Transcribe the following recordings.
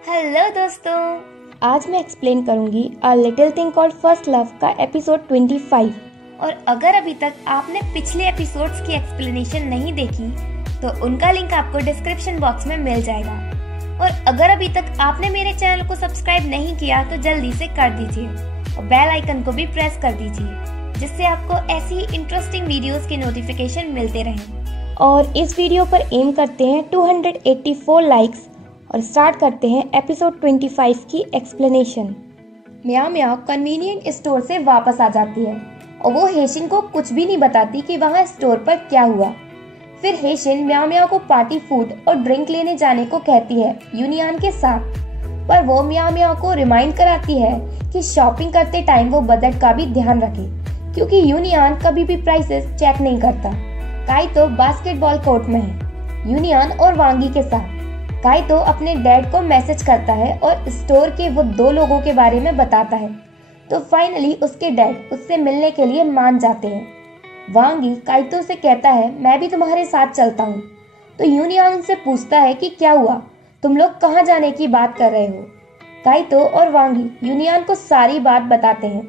Hello दोस्तों, आज मैं एक्सप्लेन करूंगी a little thing called first love का एपिसोड 25। और अगर अभी तक आपने पिछले एपिसोड्स की एक्सप्लेनेशन नहीं देखी तो उनका लिंक आपको डिस्क्रिप्शन बॉक्स में मिल जाएगा। और अगर अभी तक आपने मेरे चैनल को सब्सक्राइब नहीं किया तो जल्दी से कर दीजिए और बेल आइकन को भी प्रेस कर दीजिए, जिससे आपको ऐसी ही इंटरेस्टिंग वीडियोस के नोटिफिकेशन मिलते रहें। और इस वीडियो पर एम करते हैं 284 लाइक्स और स्टार्ट करते हैं एपिसोड 25 की एक्सप्लेनेशन। म्याओ म्याओ कन्वीनियंट स्टोर से वापस आ जाती है और वो हेशिन को कुछ भी नहीं बताती कि वहाँ स्टोर पर क्या हुआ। फिर हेशिन म्याओ म्याओ को पार्टी फूड और ड्रिंक लेने जाने को कहती है यूनियन के साथ, पर वो म्याओ म्याओ को रिमाइंड कराती है कि शॉपिंग करते टाइम वो बजट का भी ध्यान रखे, क्योंकि यूनियन कभी भी प्राइसेस चेक नहीं करता। काइतो बास्केटबॉल कोर्ट में है यूनियन और वांगी के साथ। काइतो अपने डैड को मैसेज करता है और स्टोर के वो दो लोगों के बारे में बताता है, तो फाइनली उसके डैड उससे मिलने के लिए मान जाते हैं। वांगी काइतो से कहता है मैं भी तुम्हारे साथ चलता हूँ, तो यूनियन उनसे पूछता है कि क्या हुआ, तुम लोग कहाँ जाने की बात कर रहे हो। काइतो और वांगी यूनियन को सारी बात बताते हैं,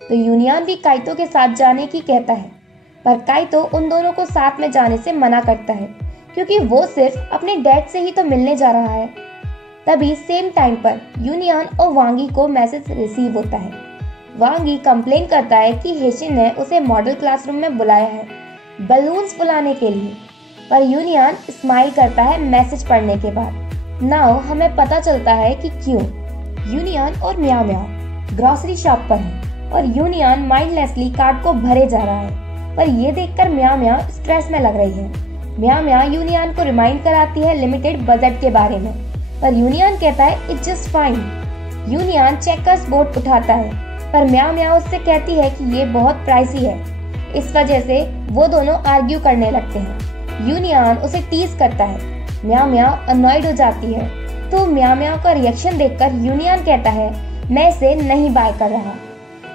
तो यूनियन भी काइतो के साथ जाने की कहता है, पर काइतो उन दोनों को साथ में जाने से मना करता है, क्योंकि वो सिर्फ अपने डैड से ही तो मिलने जा रहा है। तभी सेम टाइम पर यूनियन और वांगी को मैसेज रिसीव होता है। वांगी कंप्लेन करता है कि हेशिन ने उसे मॉडल क्लासरूम में बुलाया है बलून्स फुलाने के लिए, पर यूनियन स्माइल करता है मैसेज पढ़ने के बाद। नाउ हमें पता चलता है कि क्यों। यूनियन और म्याओ म्याओ ग्रोसरी शॉप पर है और यूनियन माइंडलेसली कार्ट को भरे जा रहा है, पर ये देखकर म्याओ म्याओ स्ट्रेस में लग रही है। म्याओ म्याओ यूनियन को रिमाइंड कराती है लिमिटेड बजट के बारे में, पर यूनियन कहता है it's just fine. Union checkers board उठाता है, पर म्याओ म्याओ उससे कहती है कि ये बहुत प्राइसी है। इस वजह से वो दोनों आर्ग्यू करने लगते हैं। यूनियन उसे टीज करता है। म्याओ म्याओ अनॉयड हो जाती है, तो म्याओ म्याओ का रिएक्शन देखकर यूनियन कहता है मैं इसे नहीं बाय कर रहा।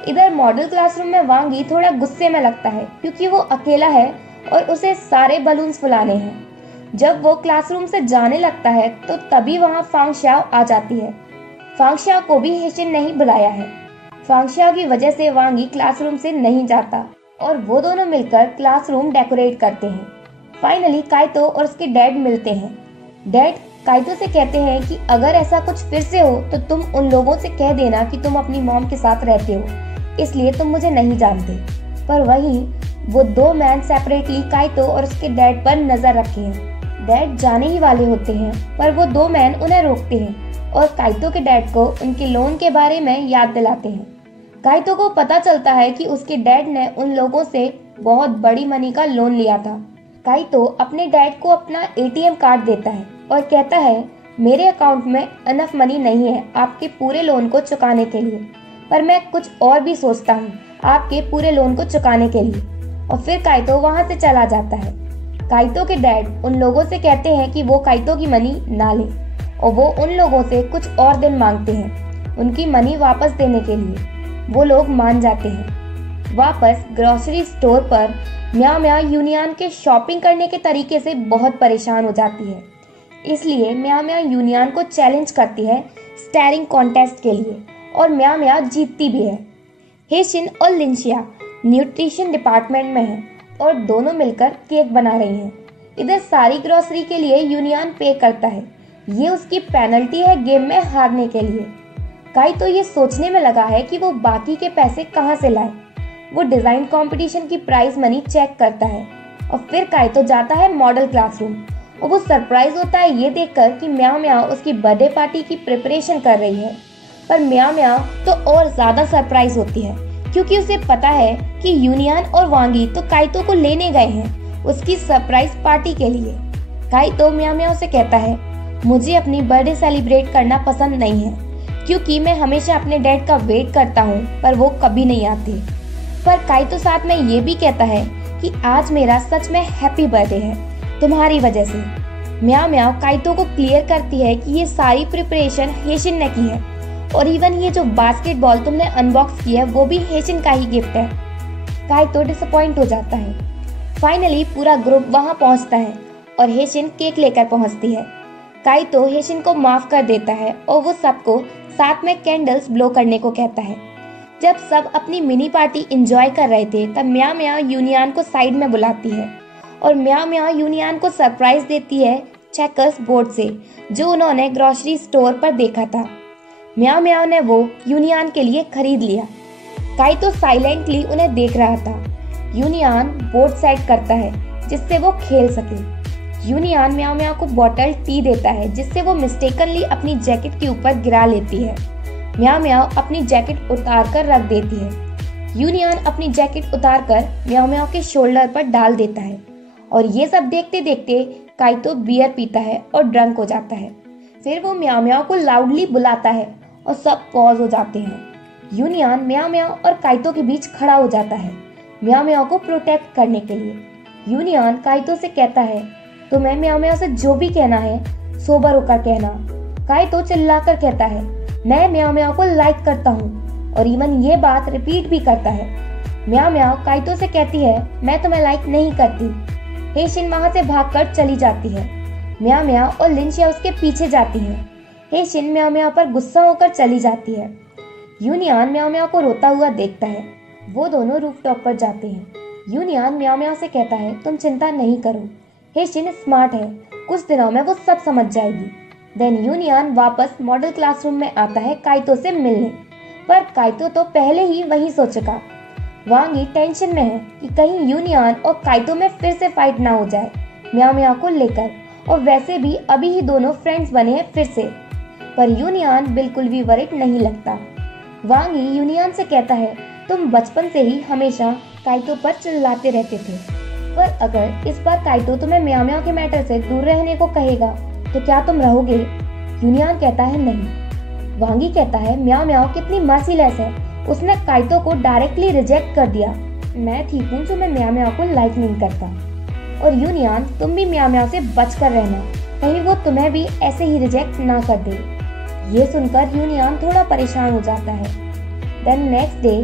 इधर मॉडल क्लासरूम में वांगी थोड़ा गुस्से में लगता है, क्योंकि वो अकेला है और उसे सारे बलून्स फुलाने हैं। जब वो क्लासरूम से जाने लगता है तो तभी वहाँ फांगशाओ आ जाती है। फांगशाओ को भी हेशिन नहीं बुलाया है। फांगशाओ की वजह से वांगी क्लासरूम से नहीं जाता और वो दोनों मिलकर क्लासरूम डेकोरेट करते हैं। फाइनली काइतो और उसके डैड मिलते हैं। डैड काइतो से कहते हैं कि अगर ऐसा कुछ फिर से हो तो तुम उन लोगों से कह देना कि तुम अपनी मॉम के साथ रहते हो, इसलिए तुम मुझे नहीं जानते। पर वहीं वो दो मैन सेपरेटली काइतो और उसके डैड पर नजर रखे हैं। डैड जाने ही वाले होते हैं, पर वो दो मैन उन्हें रोकते हैं और काइतो के डैड को उनके लोन के बारे में याद दिलाते हैं। काइतो को पता चलता है कि उसके डैड ने उन लोगों से बहुत बड़ी मनी का लोन लिया था। काइतो अपने डैड को अपना एटीएम कार्ड देता है और कहता है मेरे अकाउंट में इनफ मनी नहीं है आपके पूरे लोन को चुकाने के लिए, पर मैं कुछ और भी सोचता हूँ आपके पूरे लोन को चुकाने के लिए। और फिर काइतो वहाँ से चला जाता है। काइतो के डैड उन लोगों से कहते हैं कि वो काइतो की मनी ना ले, और वो उन लोगों से कुछ और दिन मांगते हैं उनकी मनी वापस देने के लिए। वो लोग मान जाते हैं। वापस ग्रोसरी स्टोर पर म्याओ म्याओ यूनियन के शॉपिंग करने के तरीके से बहुत परेशान हो जाती है, इसलिए म्याओ म्याओ यूनियन को चैलेंज करती है स्टेयरिंग कॉन्टेस्ट के लिए, और म्याओ म्याओ जीतती भी है। हेशिन और लिंशिया न्यूट्रिशन डिपार्टमेंट में है और दोनों मिलकर केक बना रही हैं। इधर सारी ग्रोसरी के लिए यूनियन पे करता है, ये उसकी पेनल्टी है गेम में हारने के लिए। काइतो ये सोचने में लगा है कि वो बाकी के पैसे कहाँ से लाए। वो डिजाइन कंपटीशन की प्राइज मनी चेक करता है और फिर काइतो जाता है मॉडल क्लासरूम, और वो सरप्राइज होता है ये देखकर कि म्याओ म्याओ उसकी बर्थडे पार्टी की प्रिपरेशन कर रही है। पर म्याओ म्याओ तो और ज्यादा सरप्राइज होती है, क्योंकि उसे पता है कि यूनियन और वांगी तो काइतो को लेने गए हैं उसकी सरप्राइज पार्टी के लिए। काइतो म्याओ म्याओ से कहता है मुझे अपनी बर्थडे सेलिब्रेट करना पसंद नहीं है, क्योंकि मैं हमेशा अपने डैड का वेट करता हूँ पर वो कभी नहीं आते। पर काइतो साथ में ये भी कहता है कि आज मेरा सच में हैप्पी बर्थडे है तुम्हारी वजह से। म्याओ म्याओ काइतो को क्लियर करती है कि ये सारी प्रिपरेशन हेशिन ने की है, और इवन ये जो बास्केटबॉल तुमने अनबॉक्स की है वो भी हेशिन का ही गिफ्ट है। काइतो डिसअपॉइंट हो जाता है। फाइनली पूरा ग्रुप वहां पहुंचता है और हेशिन केक लेकर पहुंचती है। काइतो हेशिन को माफ कर देता है और वो सबको साथ में कैंडल्स ब्लो करने को कहता है। जब सब अपनी मिनी पार्टी एंजॉय कर रहे थे तब म्याओ म्याओ यूनियन को साइड में बुलाती है और म्याओ म्याओ यूनियन को सरप्राइज देती है चेकर्स बोर्ड से, जो उन्होंने ग्रोसरी स्टोर पर देखा था। म्याओ म्याओ ने वो यूनियन के लिए खरीद लिया। काइतो साइलेंटली उन्हें देख रहा था। यूनियन बोर्ड सेट करता है जिससे वो खेल सके। यूनियन म्याओ म्याओ को बॉटल टी देता है जिससे वो मिस्टेकनली अपनी जैकेट के ऊपर गिरा लेती है। म्याओ म्याओ अपनी जैकेट उतार कर रख देती है। यूनियन अपनी जैकेट उतार कर म्याओ म्याओ के शोल्डर पर डाल देता है और ये सब देखते देखते काइतो बियर पीता है और ड्रंक हो जाता है। फिर वो म्याओ म्याओ को लाउडली बुलाता है और सब पॉज हो जाते हैं। यूनियन म्याओ म्याओ और काइतो के बीच खड़ा हो जाता है म्याओ म्याओ को प्रोटेक्ट करने के लिए। यूनियन काइतो से कहता है, तुम्हें म्याओ म्याओ से जो भी कहना है सोबर होकर कहना। काइतो चिल्लाकर कहता है, मैं म्याओ म्याओ को लाइक करता हूँ और इवन ये बात रिपीट भी करता है। म्याओ म्याओ काइतो से कहती है, मैं तुम्हें लाइक नहीं करती। हेशिन वहाँ से भागकर चली जाती है। म्याओ म्याओ और लिंशिया उसके पीछे जाती है। हेशिन म्याओ म्याओ पर गुस्सा होकर चली जाती है। यूनियन म्याओ म्याओ को रोता हुआ देखता है। वो दोनों रूफटॉप पर जाते हैं। यूनियन म्याओ म्याओ से कहता है, तुम चिंता नहीं करो, हेशिन स्मार्ट है, कुछ दिनों में वो सब समझ जाएगी। देन यूनियन वापस मॉडल क्लासरूम में आता है काइतो से मिलने, पर काइतो तो पहले ही वहीं सो चुका। वांगी टेंशन में है कि कहीं यूनियन और काइतो में फिर से फाइट ना हो जाए म्याओ म्याओ को लेकर, और वैसे भी अभी ही दोनों फ्रेंड्स बने हैं फिर से। पर यूनियन बिल्कुल भी वरिड नहीं लगता। वांगी यूनियन से कहता है, तुम बचपन से ही हमेशा काइतो पर चिल्लाते रहते थे, पर अगर इस बार काइतो तुम्हें म्याओ म्याओ के मैटर से दूर रहने को कहेगा तो क्या तुम रहोगे? यूनियन कहता है नहीं। वांगी कहता है, म्याओ म्याओ कितनी मर्सीलेस है, उसने काइतो को डायरेक्टली रिजेक्ट कर दिया। मैं ठीक हूँ जो मैं म्याओ म्याओ को लाइक नहीं करता। और यूनियन, तुम भी म्याओ म्याओ से बच कर रहना, कहीं वो तुम्हें भी ऐसे ही रिजेक्ट ना कर दे। ये सुनकर यूनियन थोड़ा परेशान हो जाता है। Then next day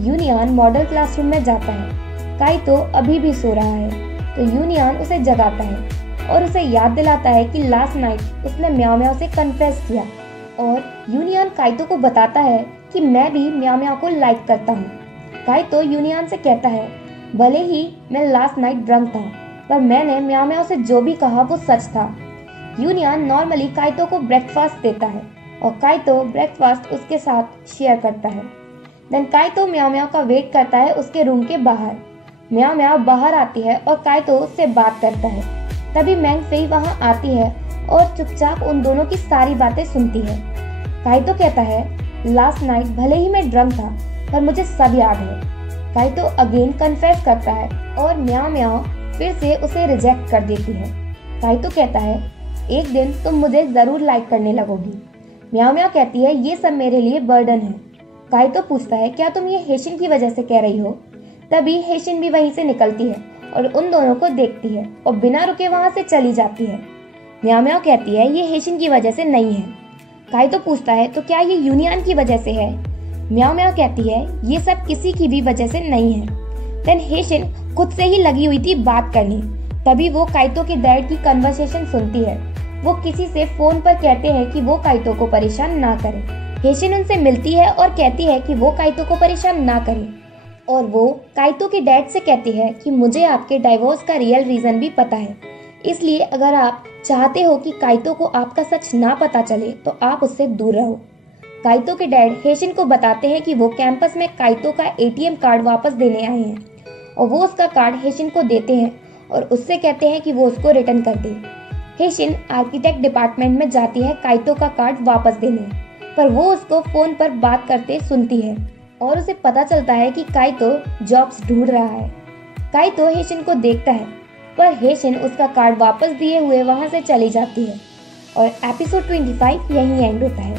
union model classroom में जाता है। काइतो अभी भी सो रहा है तो यूनियन उसे जगाता है और उसे याद दिलाता है कि लास्ट नाइट उसने म्याओ म्याओ से कन्फेस किया। और यूनियन काइतो को बताता है कि मैं भी म्याओ म्याओ को लाइक करता हूँ। काइतो यूनियन से कहता है, भले ही मैं लास्ट नाइट ड्रंक था, पर मैंने म्याओ म्याओ से जो भी कहा वो सच था। यूनियन नॉर्मली काइतो को ब्रेकफास्ट देता है और काइतो ब्रेकफास्ट उसके साथ शेयर करता है। देन काइतो म्याओ म्याओ का वेट करता है उसके रूम के बाहर। म्याओ म्याओ बाहर आती है और काइतो उससे बात करता है। तभी मैंग फेई वहाँ आती है और चुपचाप उन दोनों की सारी बातें सुनती है। काइतो कहता है, लास्ट नाइट भले ही मैं ड्रंक था पर मुझे सब याद है। काइतो अगेन कन्फेस करता है और म्याओ म्याओ फिर से उसे रिजेक्ट कर देती है। काइतो कहता है, एक दिन तुम मुझे जरूर लाइक करने लगोगी। म्याओ म्याओ कहती है, ये सब मेरे लिए बर्डन है। काइतो पूछता है, क्या तुम ये हेशिन की वजह से कह रही हो? तभी हेशिन भी वहीं से निकलती है और उन दोनों को देखती है और बिना रुके वहाँ से चली जाती है। म्याओ म्याओ कहती है, ये हेशिन की वजह से नहीं है। काइतो पूछता है, तो क्या ये यूनियन की वजह से है? म्याओ म्याओ कहती है, ये सब किसी की भी वजह से नहीं है। देन हेशिन खुद से ही लगी हुई थी बात करनी। तभी वो काइतो के डैड की कन्वर्सेशन सुनती है। वो किसी से फोन पर कहते हैं कि वो काइतो को परेशान ना करे। हेशिन उनसे मिलती है और कहती है कि वो काइतो को परेशान ना करे, और वो काइतो के डैड से कहती है कि मुझे आपके डाइवोर्स का रियल रीजन भी पता है, इसलिए अगर आप चाहते हो कि काइतो को आपका सच ना पता चले तो आप उससे दूर रहो। काइतो के डैड हेशिन को बताते हैं कि वो कैंपस में काइतो का एटीएम कार्ड वापस देने आए हैं, और वो उसका कार्ड हेशिन को देते हैं और उससे कहते हैं कि वो उसको रिटर्न कर दे। हेशिन आर्किटेक्ट डिपार्टमेंट में जाती है काइतो का कार्ड वापस देने, पर वो उसको फोन पर बात करते सुनती है और उसे पता चलता है कि काइतो जॉब्स ढूंढ रहा है। काइतो हेशिन को देखता है, पर हेशिन उसका कार्ड वापस दिए हुए वहां से चली जाती है और एपिसोड 25 यहीं एंड होता है।